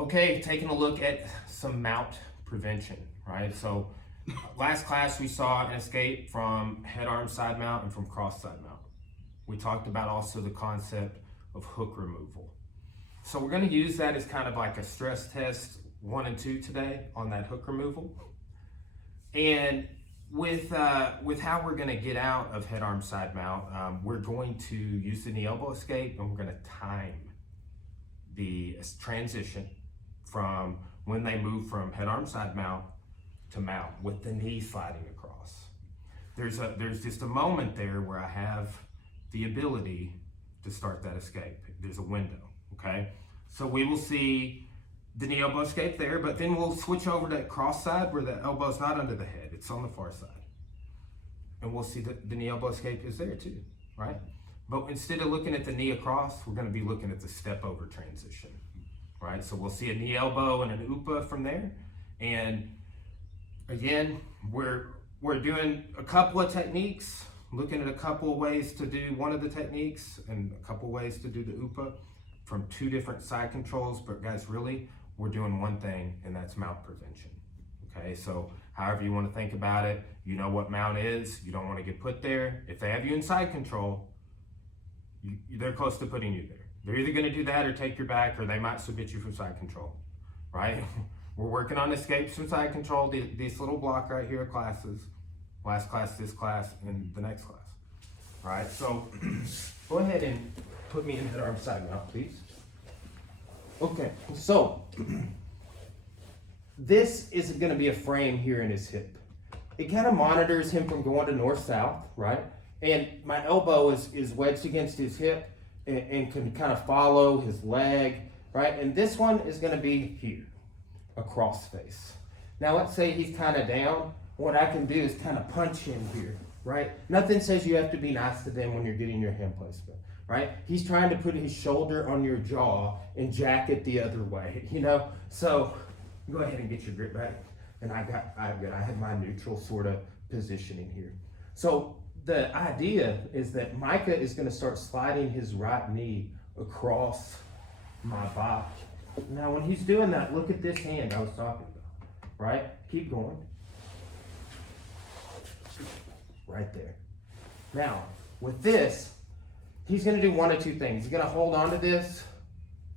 Okay, taking a look at some mount prevention, right? So last class we saw an escape from head arm side mount and from cross side mount. We talked about also the concept of hook removal. So we're going to use that as kind of like a stress test 1 and 2 today on that hook removal. And with how we're going to get out of head arm side mount, we're going to use the knee elbow escape, and we're going to time the transition from when they move from head arm side mount to mount with the knee sliding across. There's just a moment there where I have the ability to start that escape. There's a window, okay? So we will see the knee elbow escape there, but then we'll switch over to cross side where the elbow's not under the head, it's on the far side. And we'll see that the knee elbow escape is there too, right? But instead of looking at the knee across, we're gonna be looking at the step over transition, right? So we'll see a knee elbow and an UPA from there. And again, we're doing a couple of techniques, looking at a couple of ways to do one of the techniques and a couple of ways to do the UPA from 2 different side controls. But guys, really, we're doing one thing, and that's mount prevention, okay? So however you want to think about it, you know what mount is, you don't want to get put there. If they have you in side control, they're close to putting you there. They're either going to do that or take your back, or they might submit you from side control, right? We're working on escapes from side control, this little block right here of classes, last class, this class, and the next class. All right, so go ahead and put me in head arm side mount, please. Okay, so this is going to be a frame here in his hip. It kind of monitors him from going to north-south, right? And my elbow is wedged against his hip and can kind of follow his leg, right? And this one is going to be here, a cross face. Now let's say he's kind of down. What I can do is kind of punch him here, right? Nothing says you have to be nice to them when you're getting your hand placement, right? He's trying to put his shoulder on your jaw and jack it the other way, you know? So go ahead and get your grip back. And I have my neutral sort of positioning here. So the idea is that Micah is going to start sliding his right knee across my body. Now when he's doing that, look at this hand I was talking about, right? Keep going. Right there. Now, with this, he's going to do 1 of 2 things. He's going to hold on to this,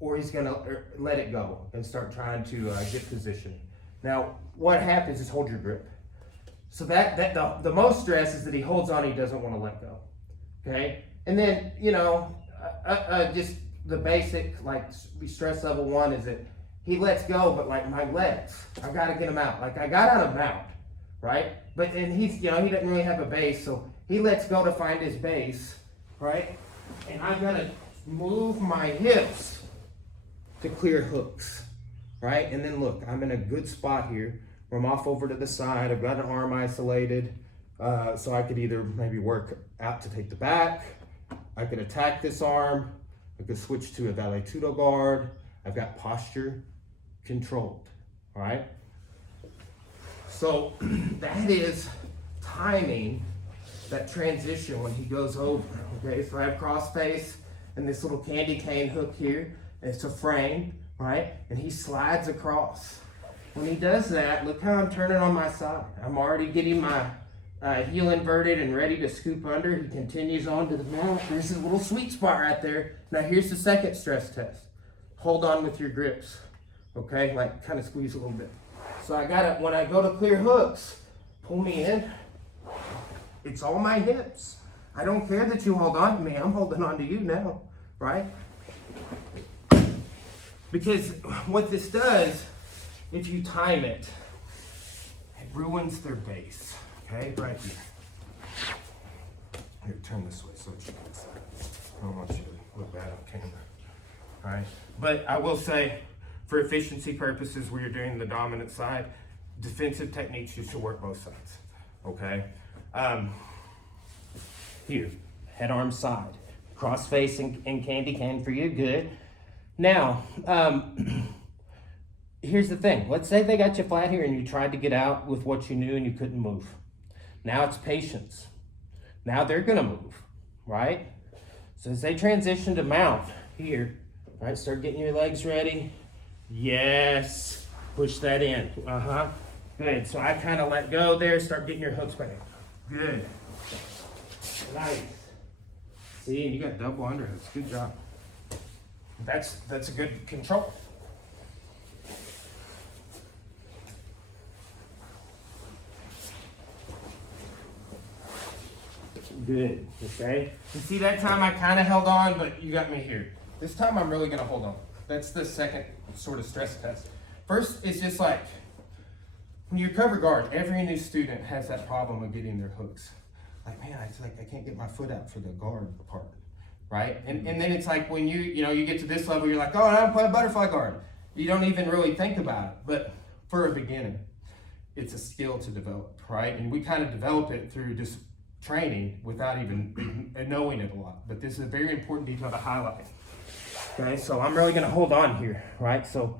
or he's going to let it go and start trying to get position. Now, what happens is hold your grip. So the most stress is that he holds on, he doesn't want to let go. Okay? And then, you know, just the basic, like, stress level 1 is that he lets go, but like my legs, I got to get him out. Like I got out of mount, right? But and he's, you know, he doesn't really have a base, so he lets go to find his base, right? And I'm gonna move my hips to clear hooks, right? And then look, I'm in a good spot here where I'm off over to the side. I've got an arm isolated, so I could either maybe work out to take the back. I could attack this arm. I could switch to a valet tudo guard. I've got posture controlled, all right? So that is timing that transition when he goes over, okay? So I have cross face and this little candy cane hook here. It's a frame, right? And he slides across. When he does that, look how I'm turning on my side. I'm already getting my heel inverted and ready to scoop under. He continues on to the mount. There's a little sweet spot right there. Now here's the second stress test. Hold on with your grips, okay? Like kind of squeeze a little bit. So I got it, when I go to clear hooks, pull me in. It's all my hips. I don't care that you hold on to me. I'm holding on to you now, right? Because what this does, if you time it, it ruins their base, okay? Right here. Here, turn this way so that you can see. I don't want you to look bad on camera, all right? But I will say, for efficiency purposes, where you're doing the dominant side, defensive techniques, you should work both sides, okay? Here, head arm side, cross face and candy cane for you, good. Now, here's the thing. Let's say they got you flat here and you tried to get out with what you knew and you couldn't move. Now it's patience. Now they're gonna move, right? So as they transition to mount here, right, start getting your legs ready, Yes. Push that in. Uh-huh. Good. So I kind of let go there. Start getting your hooks back. Good. Nice. See, and you got double underhooks. Good job. That's a good control. Good. Okay. You see that time I kind of held on, but you got me here. This time I'm really going to hold on. That's the second sort of stress test. First, it's just like when you cover guard, every new student has that problem of getting their hooks. Like, man, I can't get my foot out for the guard part, right? And then it's like when you get to this level, you're like, oh, I'm playing butterfly guard. You don't even really think about it. But for a beginner, it's a skill to develop, right? And we kind of develop it through just training without even knowing it a lot. But this is a very important detail to highlight. Okay, so I'm really gonna hold on here, right? So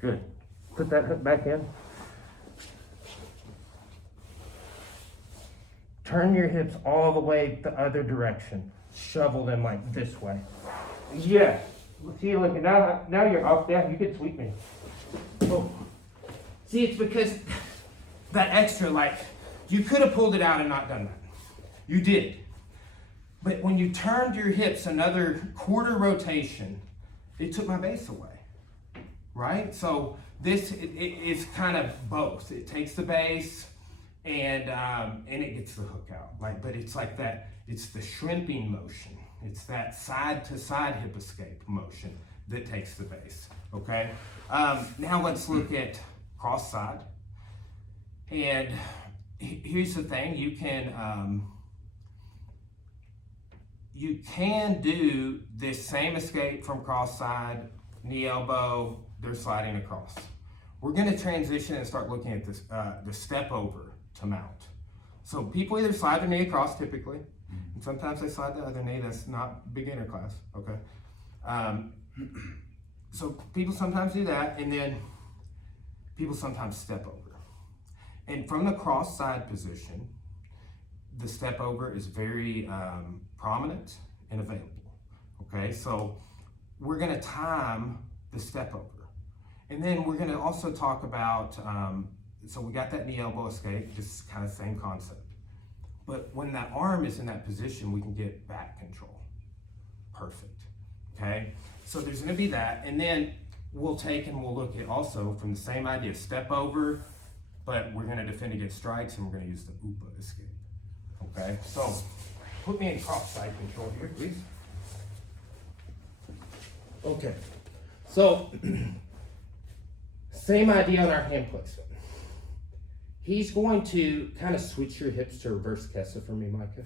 good. Put that hook back in. Turn your hips all the way the other direction. Shovel them like this way. Yeah. See, look, now you're up there. You can sweep me. Oh. See, it's because that extra, like, you could have pulled it out and not done that. You did. But when you turned your hips another quarter rotation, it took my base away, right? So this is kind of both. It takes the base and it gets the hook out. Like, but it's like that. It's the shrimping motion. It's that side to side hip escape motion that takes the base. Okay. Now let's look at cross side. And here's the thing: you can do this same escape from cross side, knee elbow. They're sliding across. We're going to transition and start looking at this the step over to mount. So people either slide their knee across typically, and sometimes they slide the other knee. That's not beginner class, okay? So people sometimes do that, and then people sometimes step over. And from the cross side position, the step over is very prominent and available, okay? So we're gonna time the step over. And then we're gonna also talk about, so we got that knee elbow escape, just kind of same concept. But when that arm is in that position, we can get back control. Perfect, okay? So there's gonna be that, and then we'll look at also from the same idea, step over, but we're gonna defend against strikes, and we're gonna use the UPA escape, okay? So put me in cross side control here, please. Okay, so same idea on our hand placement. He's going to kind of switch your hips to reverse Kessa for me, Micah.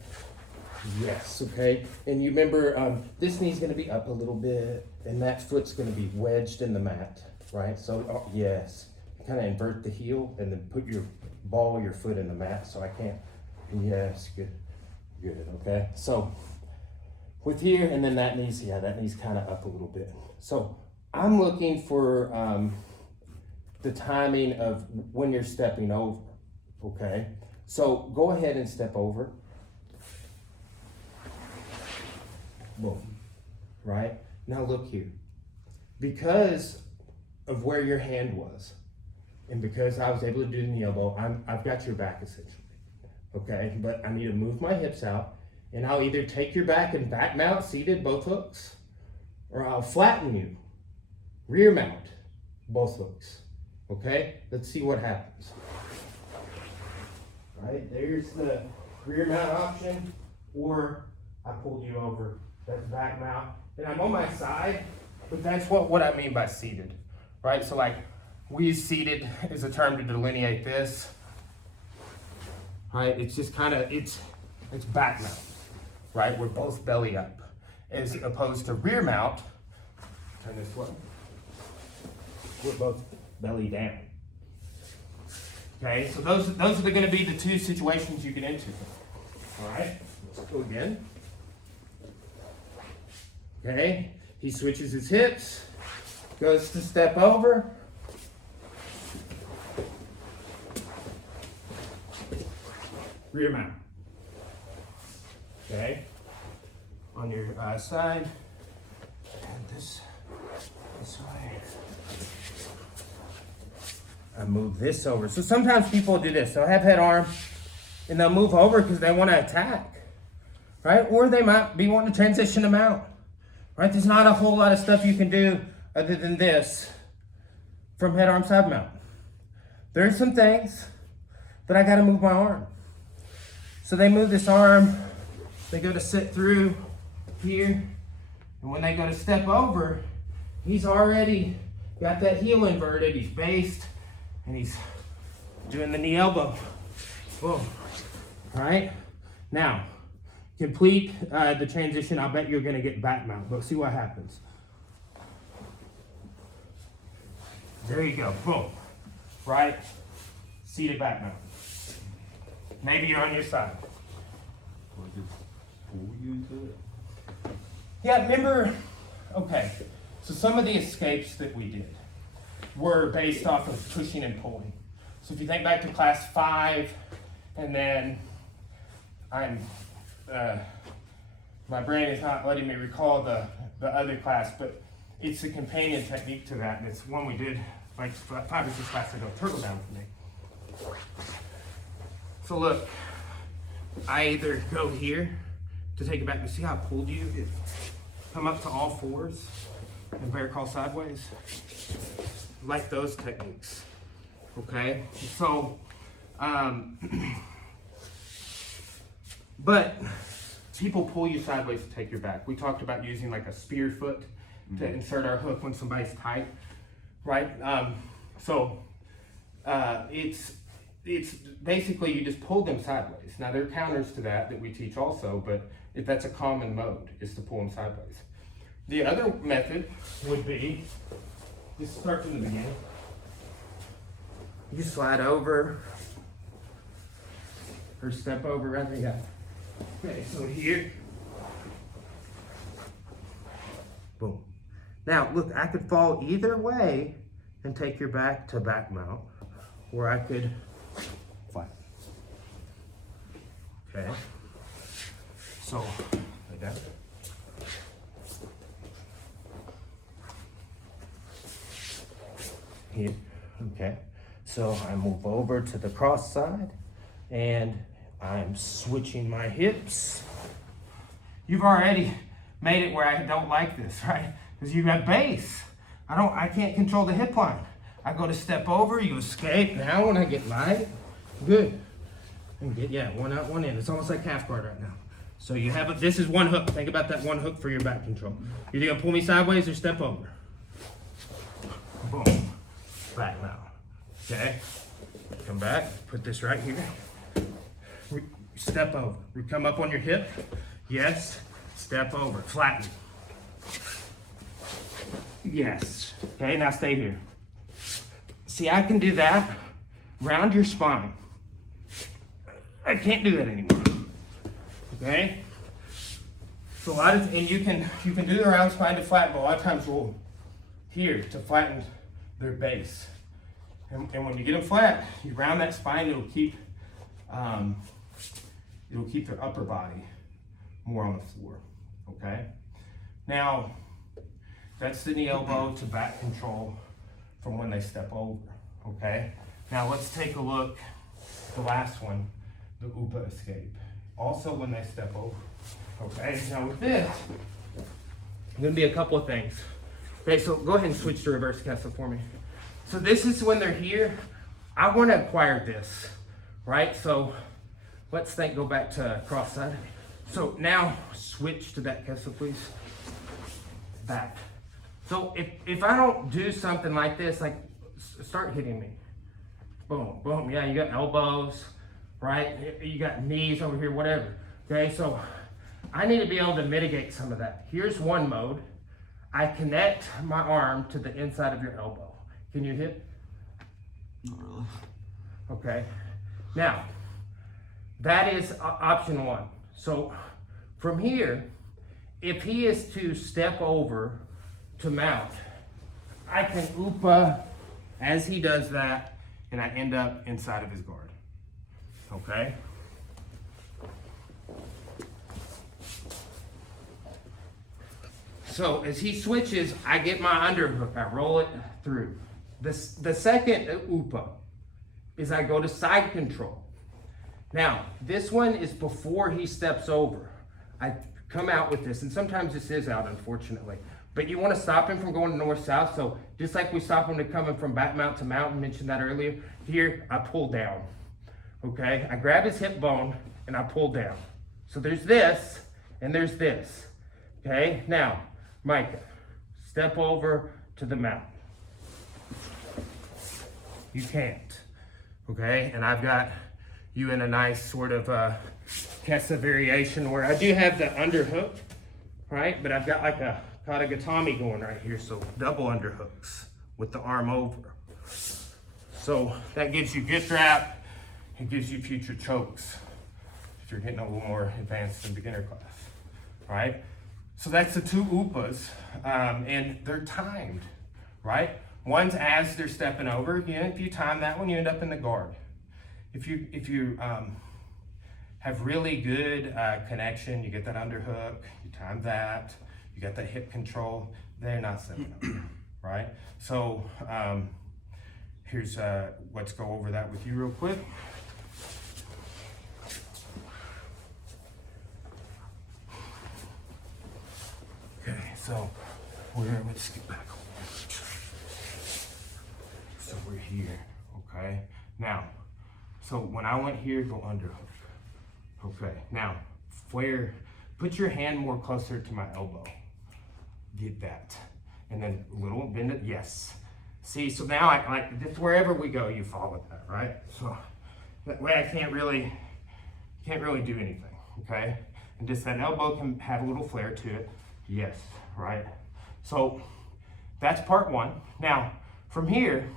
Yes, okay. And you remember, this knee's gonna be up a little bit, and that foot's gonna be wedged in the mat, right? So, yes, kind of invert the heel, and then put your ball of your foot in the mat, so I can't, yes, good, okay. So, with here, and then that knee's kind of up a little bit. So, I'm looking for the timing of when you're stepping over, okay? So, go ahead and step over. Boom, right? Now look here. Because of where your hand was, and because I was able to do the knee elbow, I've got your back essentially, okay? But I need to move my hips out, and I'll either take your back and back mount seated, both hooks, or I'll flatten you, rear mount, both hooks, okay? Let's see what happens. Right, there's the rear mount option, or I pulled you over. That's back mount, and I'm on my side, but that's what I mean by seated, right? So like, we use seated as a term to delineate this, right? It's just kind of, it's back mount, right? We're both belly up, as opposed to rear mount, turn this way, we're both belly down. Okay, so those are gonna be the two situations you get into. All right, let's go again. Okay, he switches his hips, goes to step over. Rear mount. Okay, on your side, and this way. I move this over. So sometimes people do this. They'll have head arm, and they'll move over because they want to attack, right? Or they might be wanting to transition them out, right? There's not a whole lot of stuff you can do other than this from head arm side mount. There's some things that I got to move my arm. So they move this arm, they go to sit through here, and when they go to step over, he's already got that heel inverted, he's based, and he's doing the knee elbow. Boom. All right? Now, complete the transition. I'll bet you're going to get back mount, but see what happens. There you go. Boom. Right? Seated back mount. Maybe you're on your side. Or just pull you into it? Yeah, remember, okay, so some of the escapes that we did were based off of pushing and pulling. So if you think back to class 5, and then my brain is not letting me recall the other class, but it's a companion technique to that, and it's one we did like 5 or 6 classes ago, turtle down for me. So look, I either go here to take it back, you see how I pulled you? Come up to all fours and bear crawl sideways. Like those techniques, okay? So, but people pull you sideways to take your back. We talked about using like a spear foot to insert our hook when somebody's tight, right? It's basically you just pull them sideways. Now there are counters to that we teach also, but if that's a common mode, is to pull them sideways. The other method would be, just start from the beginning. You slide over, or step over right there. Yeah. Okay, so here. Boom. Now, look, I could fall either way and take your back to back mount, or I could flat. Okay. So, like that. Here. Okay. So I move over to the cross side and I'm switching my hips. You've already made it where I don't like this, right? Because you've got base. I can't control the hip line. I go to step over, you escape. Now when I get light, good. And get, yeah, one out, one in. It's almost like half guard right now. So you have this is one hook. Think about that one hook for your back control. You're either gonna pull me sideways or step over. Boom. Back now. Okay. Come back. Put this right here. Step over. We come up on your hip. Yes. Step over. Flatten. Yes. Okay, now stay here. See, I can do that. Round your spine. I can't do that anymore. Okay? So a lot of, and you can do the round spine to flatten, but a lot of times we'll here to flatten their base. And when you get them flat, you round that spine, it'll keep their upper body more on the floor. Okay? Now, that's the knee elbow to back control from when they step over. Okay? Now let's take a look, the last one, the UPA escape. Also when they step over. Okay, now with this, gonna be a couple of things. Okay, so go ahead and switch to reverse castle for me. So this is when they're here. I want to acquire this, right? So let's go back to cross side. So now switch to that castle, please. Back. So if I don't do something like this, like start hitting me. Boom, boom. Yeah, you got elbows, right? You got knees over here, whatever. Okay, so I need to be able to mitigate some of that. Here's one mode. I connect my arm to the inside of your elbow. Can you hit? Not really. Okay. Now, that is option one. So from here, if he is to step over to mount, I can UPA as he does that, and I end up inside of his guard. Okay? so as he switches, I get my underhook, I roll it through. The second upa is I go to side control. Now, this one is before he steps over. I come out with this, and sometimes this is out, unfortunately. But you want to stop him from going north-south, so just like we stop him to coming from back mount to mountain, mentioned that earlier, here, I pull down, okay? I grab his hip bone, and I pull down. So there's this, and there's this, okay? Now, Micah, step over to the mount. You can't, okay? And I've got you in a nice sort of Kesa variation where I do have the underhook, right? But I've got like a Katagatami going right here, so double underhooks with the arm over. So that gives you gift wrap, it gives you future chokes if you're getting a little more advanced in beginner class, right? So that's the two upas, and they're timed, right? One's as they're stepping over. If you time that one, you end up in the guard. If you have really good connection, you get that underhook, you time that, you got that hip control, they're not stepping over, right? So here's, let's go over that with you real quick. Okay, so let's get back over. So we're here, okay? Now, so when I went here, go underhook. Okay, now, put your hand more closer to my elbow. Get that. And then a little bend it, yes. See, so now I like this, wherever we go, you follow that, right? So that way I can't really do anything, okay? And just that elbow can have a little flare to it. Yes, right? So that's part one. Now, from here,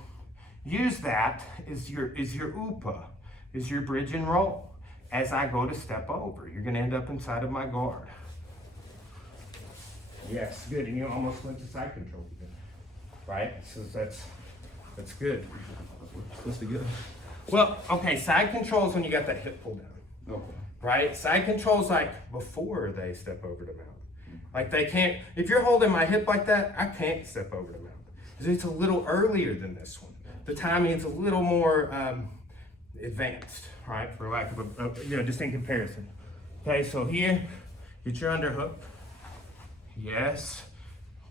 use that as your upa, is your bridge and roll. As I go to step over, you're gonna end up inside of my guard. Yes, good, and you almost went to side control again, right? So that's good. Supposed to go. Well, okay, side control is when you got that hip pull down, Okay. right? Side control is like before they step over the mount. Like they can't, if you're holding my hip like that, I can't step over the mount. Because it's a little earlier than this one. The timing is a little more advanced, right? For lack of a, just in comparison. Okay, so here, get your underhook. Yes,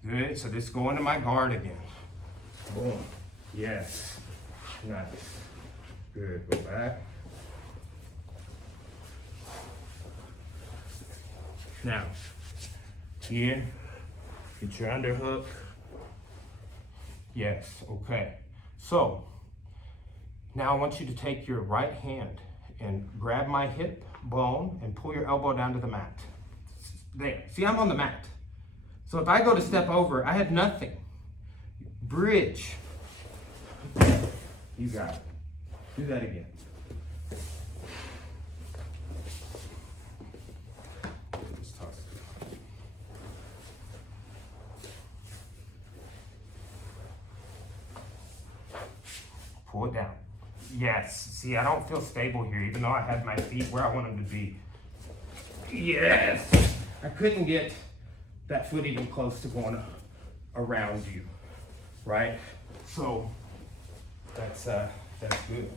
good. So just go into my guard again. Boom. Yes, nice. Good, go back. Now, here, get your underhook. Yes, okay. So, now I want you to take your right hand and grab my hip bone and pull your elbow down to the mat. There, see, I'm on the mat. So if I go to step over, I have nothing. Bridge. You got it. Do that again. Pull it down. Yes. See, I don't feel stable here, even though I have my feet where I want them to be. Yes. I couldn't get that foot even close to going around you, right? So that's good.